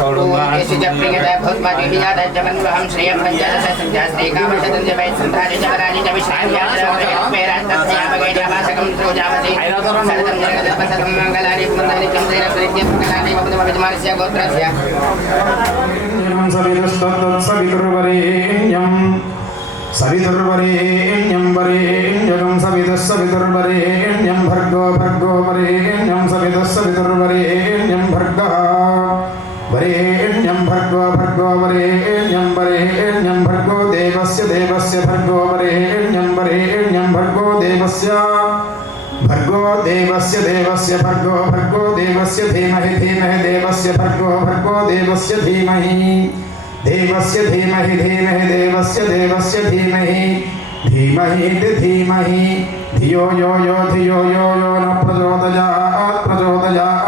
यस्य च प्रियता भूत्मादिभिजातज्जमन्वहं श्रियं पञ्चादशसञ्जास्त्रीकामशतञ्च वैश्रन्धानि च वरानि च विश्राम्यामगैजामासकं श्रोजामसि शरदं जगदपसतं मङ्गलानि पुमन्दानि चन्द्रेण प्रीत्यं मङ्गलानि भवतमभिजमानस्य गोत्रस्य सवितुर्वरेण्यं सवितुर्वरेण्यं वरेण्यं सवितुः सवितुर्वरेण्यं भर्गो भर्गो वरेण्यं भर्गो देवस्य देवस्य भर्गो भर्गो देवस्य धीमहि धीमहि देवस्य भर्गो भर्गो देवस्य धीमहि। देवस्य धीमहि धीमहि देवस्य देवस्य धीमहि। धीमहि धीमहि। धियो यो यो, धियो यो यो न प्रचोदयात् प्रचोदयात्।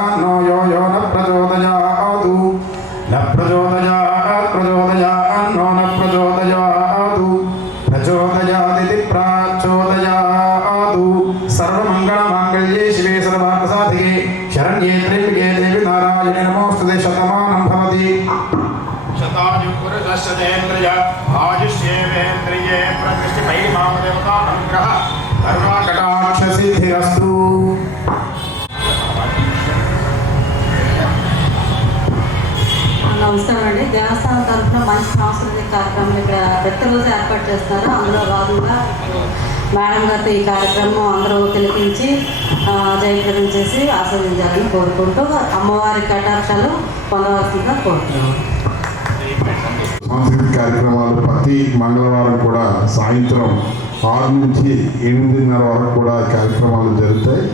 शतायुपुरुषस्येन्द्रिय आयुष्येवेन्द्रिये प्रतिष्ठितैमादेवतानुग्रह करुणाकटा कटाक्षसिद्धिरस्तु నమస్కారం అండి దేవస్థానం తరఫున మంచి సాంస్కృతిక కార్యక్రమం ఇక్కడ ప్రతిరోజు ఏర్పాటు చేస్తారు అందులో భాగంగా మేడం గారితో ఈ కార్యక్రమం అందరూ తిలకించి ఆ, జయప్రదం చేసి ఆస్వాదించాలని కోరుకుంటూ అమ్మవారి కటాక్షాలు పొందవలసిందిగా కోరుతున్నాం సాంస్కృతిక కార్యక్రమాలు ప్రతి మంగళవారం కూడా సాయంత్రం ఆరు నుంచి ఎనిమిదిన్నర వరకు కూడా కార్యక్రమాలు జరుగుతాయి.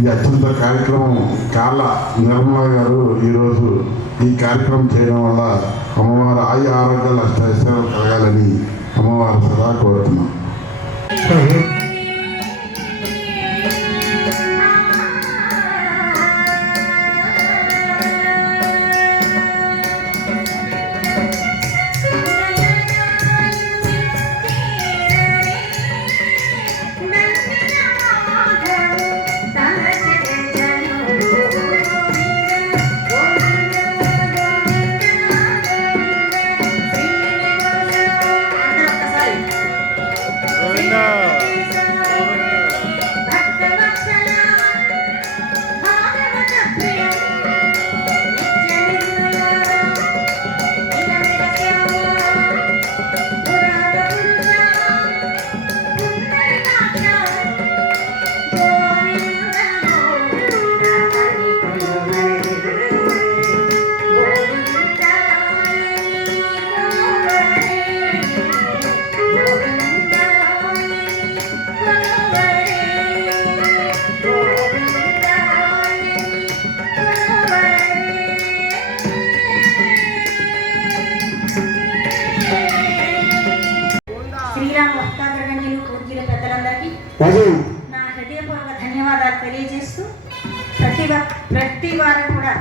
ఈ అత్యంత కార్యక్రమం. కాళ్ళ నిర్మల గారు ఈరోజు ఈ కార్యక్రమం చేయడం వల్ల అమ్మవారు ఆయు ఆరోగ్యాలు అష్టైశ్వర్యాలు కలగాలని అమ్మవారు సదా కోరుతున్నాం. నా హృదయపూర్వక ధన్యవాదాలు తెలియజేస్తూ ప్రతి ప్రతి వారం కూడా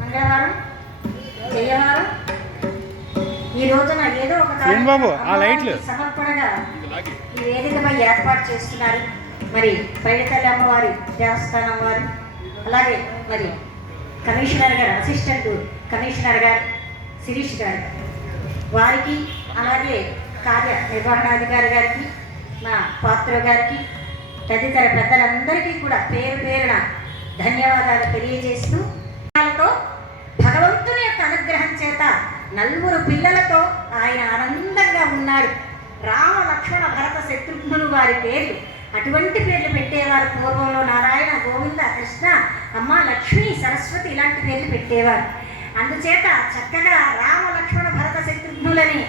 మంగళవారం జయవారం ఈ రోజున ఏదో ఒక సమర్పణగా ఈ వేదికపై ఏర్పాటు చేస్తున్నారు. మరి పైడితల్లి అమ్మవారి దేవస్థానం వారు అలాగే మరి కమిషనర్ గారు అసిస్టెంట్ కమిషనర్ గారు శిరీష్ గారు. వారికి అలాగే కార్య నిర్వహణాధికారి గారికి మా పాత్ర గారికి తదితర పెద్దలందరికీ కూడా పేరు పేరున ధన్యవాదాలు తెలియజేస్తూ వాళ్ళతో భగవంతుని యొక్క అనుగ్రహం చేత నలుగురు పిల్లలతో ఆయన ఆనందంగా ఉన్నాడు. రామ లక్ష్మణ భరత శత్రుఘ్నులు వారి పేర్లు అటువంటి పేర్లు పెట్టేవారు. పూర్వంలో నారాయణ గోవింద కృష్ణ అమ్మ లక్ష్మి సరస్వతి ఇలాంటి పేర్లు పెట్టేవారు. అందుచేత చక్కగా రామ లక్ష్మణ భరత శత్రుఘ్నులని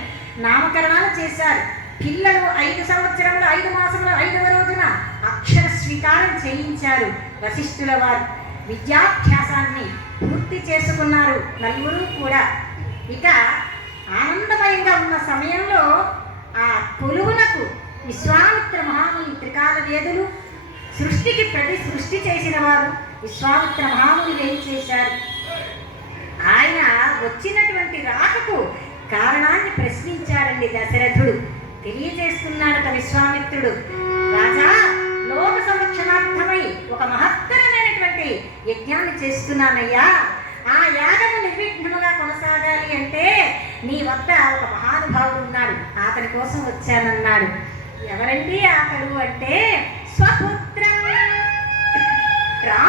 నామకరణాలు చేశారు. పిల్లలు ఐదు సంవత్సరములు ఐదు మాసములు ఐదవ రోజున అక్షర స్వీకారం చేయించారు వశిష్ఠుల వారు. విద్యాభ్యాసాన్ని పూర్తి చేసుకున్నారు నలుగురు కూడా. ఇక ఆనందమయంగా ఉన్న సమయంలో ఆ కొలువులకు విశ్వామిత్ర మహాముని త్రికాల వేదులు సృష్టికి ప్రతి సృష్టి చేసిన వారు విశ్వామిత్ర మహాముని ఏం చేశారు? ఆయన వచ్చినటువంటి రాకకు కారణాన్ని ప్రశ్నించాడండి దశరథుడు. తెలియజేస్తున్నాడట విశ్వామిత్రుడు. రాజా లోక సంరక్షణార్థమై ఒక మహత్తరమైనటువంటి యజ్ఞాన్ని చేస్తున్నానయ్యా. ఆ యాగము నిర్విఘ్నముగా కొనసాగాలి అంటే నీ వద్ద ఒక మహానుభావుడు ఉన్నాడు. అతని కోసం వచ్చానన్నాడు. ఎవరండి అతడు అంటే స్వపుత్రం. రా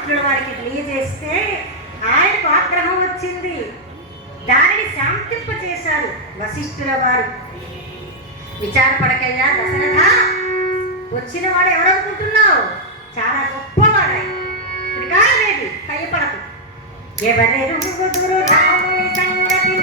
విశ్వామిత్రుడు వారికి తెలియజేస్తే ఆయనకు ఆగ్రహం వచ్చింది. దానిని శాంతింప చేశారు వశిష్ఠుల వారు. విచారపడకయ్యా దశరథ! వచ్చిన వాడు ఎవరనుకుంటున్నావు? చాలా గొప్పవాడై. త్రికారమేది కయ్యపడకు ఎవరెరుగుదురు సంగతి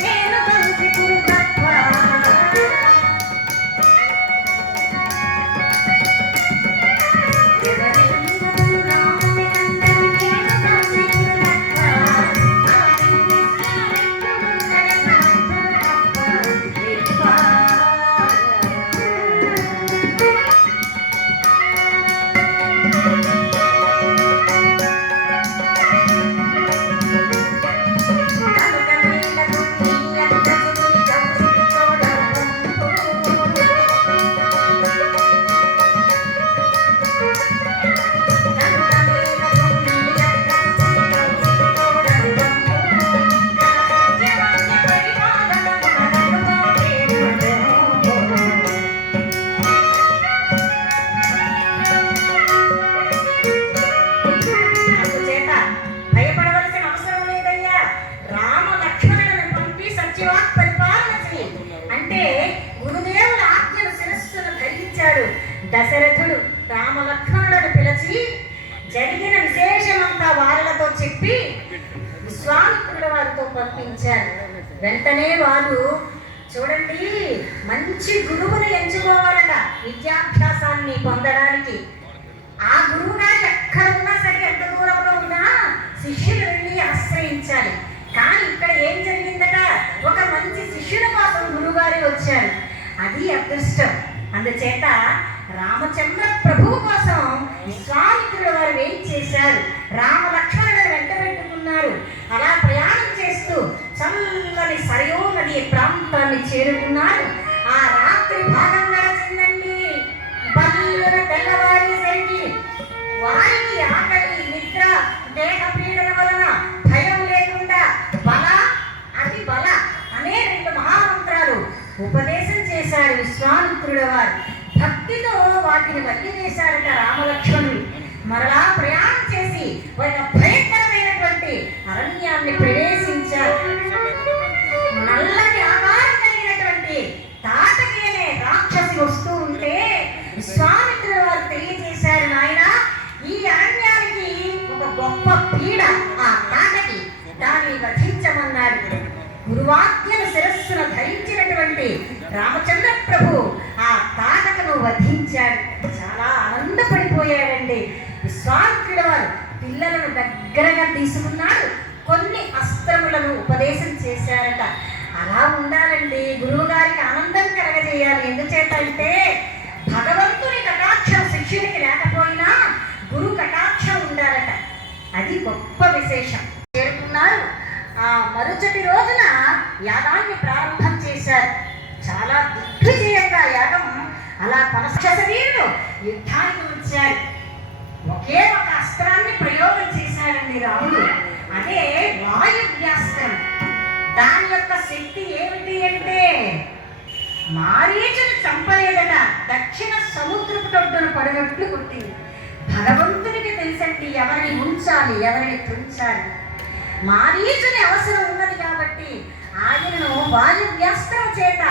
దశరథుడు రామలక్ష్మణులను పిలిచి జరిగిన విశేషమంతా వాళ్ళతో చెప్పి విశ్వామిత్రుడు వారితో పంపించారు. వెంటనే వారు చూడండి మంచి గురువుని ఎంచుకోవాలట విద్యాభ్యాసాన్ని పొందడానికి. ఆ గురువు గారు ఎక్కడ ఉన్నా సరే ఎంత దూరంలో ఉన్నా శిష్యులు వెళ్ళి ఆశ్రయించాలి. కానీ ఇక్కడ ఏం జరిగిందట? ఒక మంచి శిష్యుల కోసం గురువుగారే వచ్చారు. అది అదృష్టం. అందుచేత రామచంద్ర ప్రభు కోసం విశ్వామిత్రుల వారు ఏం చేశారు. రామ లక్ష్మణులను వెంట పెట్టుకున్నారు. అలా ప్రయాణం చేస్తూ చల్లని సరయో నది ప్రాంతాన్ని చేరుకున్నారు. ఆ రాత్రి భాగం గడిచిందండి పల్లున తెల్లవారేసరికి వారికి ఆకలి నిద్ర దేహ పీడన వలన భయం లేకుండా బల అతి బల అనే రెండు మహామంత్రాలు ఉపదేశం చేశారు విశ్వామిత్రుల వారు. వాటిని వల్లి వేశారట మరలా ప్రయాణం చేసి ఒక భయంకరమైనటువంటి అరణ్యాన్ని ప్రవేశించారు. నల్లటి ఆకారం కలిగినటువంటి తాతకేనే రాక్షసి వస్తూ ఉంటే విశ్వామిత్రుల వారు తెలియజేశారు నాయన ఈ అరణ్యానికి ఒక గొప్ప పీడ ఆ తాతకి దాన్ని వధించమన్నారు. గురువాక్యను శిరస్సును ధరించినటువంటి రామచంద్ర వధించాడు చాలా ఆనందపడిపోయాడండి విశ్వామిత్రుల వారు పిల్లలను దగ్గరగా తీసుకున్నాడు కొన్ని అస్త్రములను ఉపదేశం చేశారట. అలా ఉండాలండి. గురువు గారికి ఆనందం కలగజేయాలి. ఎందుచేత మారీచును చంపలేదట. దక్షిణ సముద్రపు తొడ్డును పడినట్లు కొట్టింది. భగవంతునికి తెలుసండి ఎవరిని ఉంచాలి ఎవరిని తుంచాలి. మారీచుని అవసరం ఉన్నది కాబట్టి ఆయనను వాయువ్యాస్త్రం చేత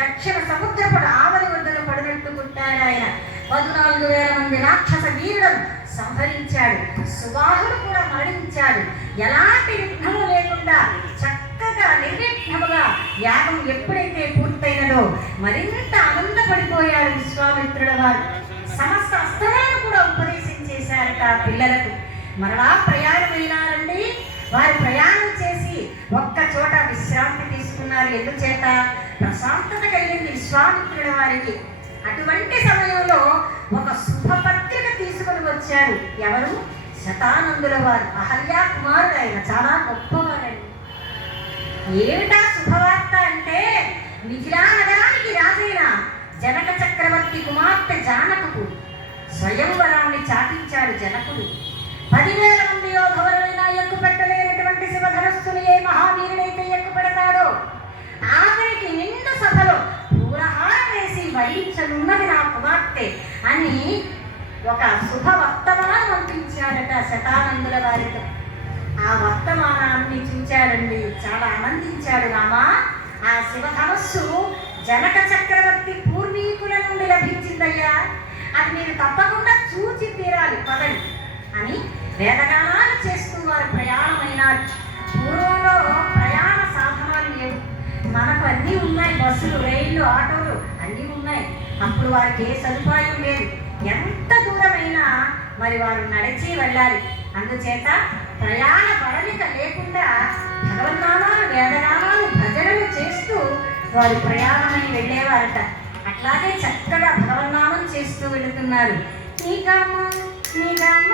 దక్షిణ సముద్రపు ఆవలి వద్దను పడినట్టు కొట్టాడు ఆయన. పద్నాలుగు వేల మంది రాక్షస వీరులను సంహరించాడు. సుబాహుడు కూడా మరణించాడు. ఎలాంటి విఘ్నము లేకుండా చక్కగా నిర్విఘ్నముగా యాగం ఎప్పుడైతే పూర్తయినదో మరింత ఆనందపడిపోయాడు విశ్వామిత్రుల వారు. సమస్త అస్త్రాలను కూడా ఉపదేశం చేశారట పిల్లలకు. మరలా ప్రయాణమైనారండి వారు ప్రయాణం చేసి ఒక్క చోట విశ్రాంతి తీసుకున్నారు. ఎందుచేత? ప్రశాంతత కలిగింది విశ్వామిత్రుల వారికి. అటువంటి సమయంలో ఒక శుభపత్రిక తీసుకొని వచ్చారు. ఎవరు? శతానందుల వారు. అహల్యా కుమారుడు ఆయన. చాలా గొప్పవారండి. ఏమిటా శుభవార్త అంటే మిథిలా నగరానికి రాజైన జనక చక్రవర్తి కుమార్తె జానకుడు స్వయంవరాన్ని చాటించాడు జనకుడు. పదివేల మంది యోధవులైనా మీరు తప్పకుండా చూచి తీరాలి పదండి. అని వేదగానాలు చేస్తూ వారు ప్రయాణమైనారు. పూర్వంలో ప్రయాణ సాధనాలు లేవు. మనకు అన్నీ ఉన్నాయి బస్సులు రైళ్ళు ఆటోలు అన్నీ ఉన్నాయి. అప్పుడు వారికి ఏ సదుపాయం లేదు. ఎంత దూరమైనా మరి వారు నడిచి వెళ్ళాలి. అందుచేత ప్రయాణ బడలిక లేకుండా భగవన్నామాలు వేదనామాలు భజనలు చేస్తూ వారు ప్రయాణమై వెళ్ళేవారట. అట్లాగే చక్కగా భగవన్నామం చేస్తూ వెళుతున్నారు. నిగమ నిగమ